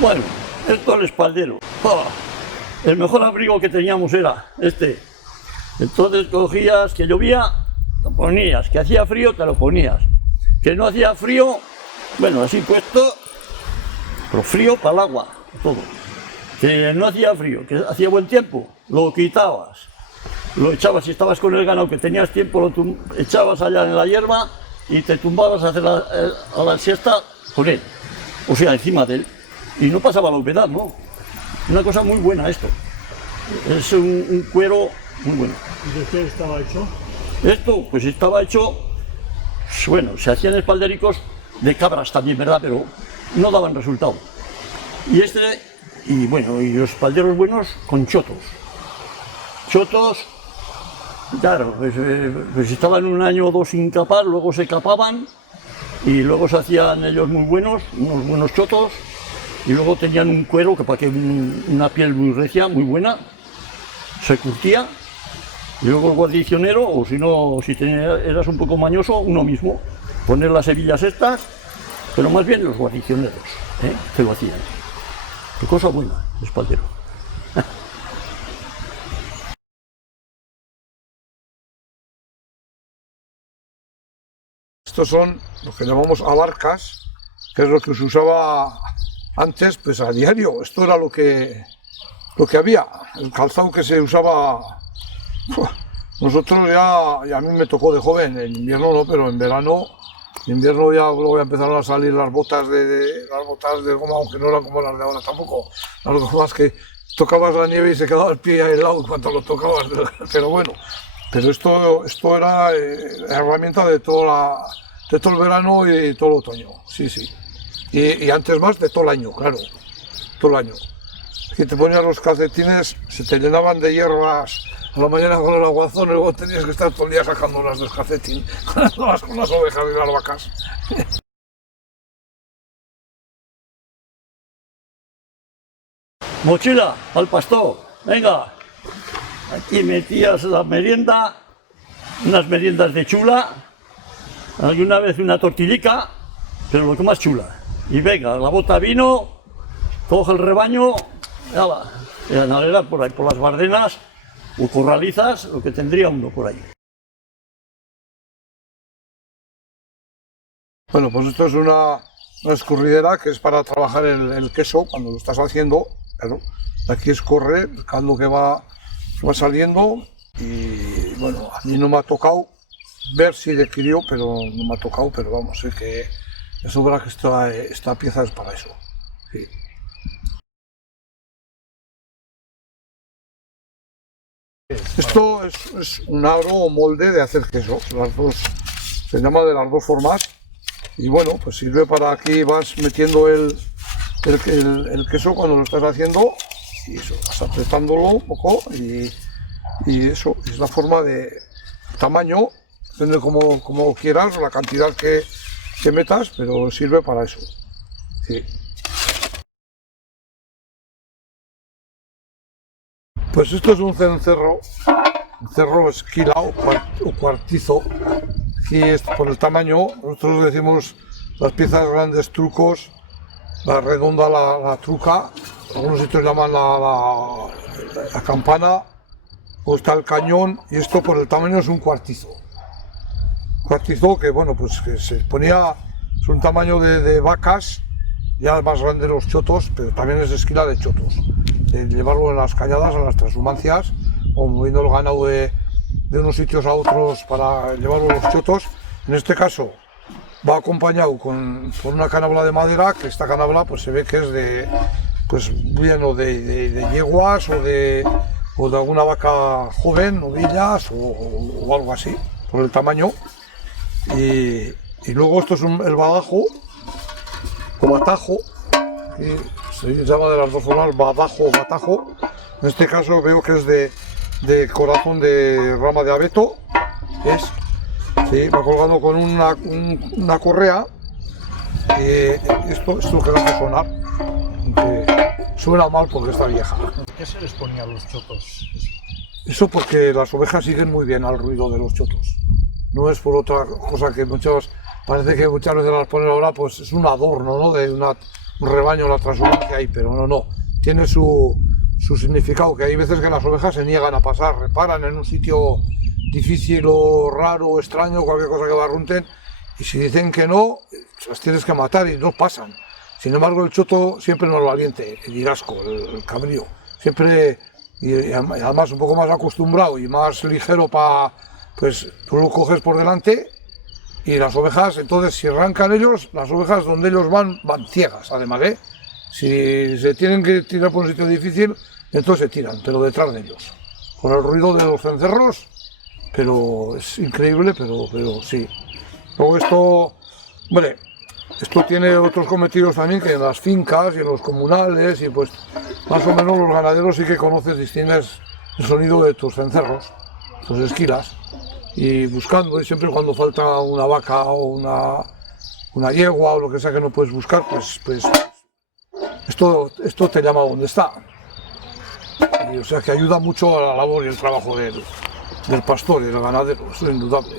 Bueno, esto es el espaldero. ¡Oh! El mejor abrigo que teníamos era este. Entonces cogías, que llovía, lo ponías, que hacía frío, te lo ponías. Que no hacía frío, bueno, así puesto, pero frío para el agua, todo. Que no hacía frío, que hacía buen tiempo, lo quitabas. Lo echabas, si estabas con el ganado que tenías tiempo, lo echabas allá en la hierba y te tumbabas a hacer a la siesta con él, o sea, encima de él, y no pasaba la humedad, ¿no? Una cosa muy buena esto, es un cuero muy bueno. ¿Y de qué estaba hecho? Esto, pues estaba hecho, bueno, se hacían espaldericos de cabras también, ¿verdad? Pero no daban resultado. Y y bueno, y los espalderos buenos con chotos. Chotos, claro, pues estaban un año o dos sin capar, luego se capaban y luego se hacían ellos muy buenos, unos buenos chotos, y luego tenían un cuero que para que una piel muy recia, muy buena, se curtía, y luego el guarnicionero, o si no, si eras un poco mañoso, uno mismo, poner las hebillas estas, pero más bien los guarnicioneros, que lo hacían. Qué cosa buena, espaldero. Estos son lo que llamamos abarcas, que es lo que se usaba antes, pues a diario. Esto era lo que había, el calzado que se usaba. Nosotros ya a mí me tocó de joven, en invierno no, pero en verano, en invierno ya luego ya empezaron a salir las botas de goma, aunque no eran como las de ahora tampoco, las gomas que tocabas la nieve y se quedaba el pie helado cuando lo tocabas, pero bueno. Pero esto era herramienta de todo el verano y todo el otoño, sí. Y antes más de todo el año, claro, todo el año. Aquí te ponías los calcetines, se te llenaban de hierbas a la mañana con el aguazón, y luego tenías que estar todo el día sacándolas del calcetín con las ovejas y las vacas. Mochila al pastor, venga. Aquí metías la merienda, unas meriendas de chula, alguna vez una tortillica, pero lo que más chula. Y venga, la bota vino, coge el rebaño, y a navegar por ahí, por las bardenas o corralizas, lo que tendría uno por ahí. Bueno, pues esto es una escurridera que es para trabajar el queso cuando lo estás haciendo, claro. Aquí escorre el caldo que va saliendo y bueno, a mí no me ha tocado ver si de crío, pero no me ha tocado, pero vamos, sé que es obra que esta pieza es para eso. Sí. Esto es un aro o molde de hacer queso, se llama de las dos formas y bueno, pues sirve para aquí vas metiendo el queso cuando lo estás haciendo y eso, vas apretándolo un poco y eso es la forma de tamaño, depende como quieras, la cantidad que metas, pero sirve para eso. Sí. Pues esto es un cerro esquilado o cuartizo. Aquí es por el tamaño, nosotros decimos las piezas grandes trucos, la redonda la truca, algunos sitios llaman la campana, o está el cañón, y esto por el tamaño es un cuartizo. Cuartizo que bueno, pues que se ponía, es un tamaño de vacas, ya más grande los chotos, pero también es esquila de chotos. De llevarlo en las cañadas, en las transhumancias, o moviendo el ganado de unos sitios a otros para llevarlo los chotos. En este caso va acompañado con una canabla de madera, que esta canabla pues se ve que es de yeguas o de alguna vaca joven, novillas o algo así, por el tamaño. Y luego esto es el badajo o batajo, que se llama de las dos formas, badajo o batajo. En este caso veo que es de corazón de rama de abeto, sí, va colgado con una correa. Esto es lo que hace sonar, aunque suena mal porque está vieja. ¿Qué se les ponía a los chotos? Eso porque las ovejas siguen muy bien al ruido de los chotos. No es por otra cosa que parece que muchas veces las ponen ahora, pues es un adorno, ¿no? De rebaño, la transhumancia ahí, pero no, tiene su significado, que hay veces que las ovejas se niegan a pasar, reparan en un sitio difícil o raro o extraño, cualquier cosa que barrunten, y si dicen que no, las tienes que matar y no pasan. Sin embargo, el choto siempre no lo valiente, el irasco, el cabrío, siempre, y además un poco más acostumbrado y más ligero para, pues tú lo coges por delante y las ovejas, entonces si arrancan ellos, las ovejas donde ellos van ciegas, además, ¿eh? Si se tienen que tirar por un sitio difícil, entonces se tiran, pero detrás de ellos, con el ruido de los cencerros, pero es increíble, pero sí. Luego esto, hombre, esto tiene otros cometidos también que en las fincas y en los comunales, y pues más o menos los ganaderos sí que conoces, distingues el sonido de tus cencerros, tus esquilas, y buscando, y siempre cuando falta una vaca o una yegua o lo que sea que no puedes buscar, pues esto te llama a donde está. Y, o sea que ayuda mucho a la labor y el trabajo del pastor y del ganadero, eso es indudable.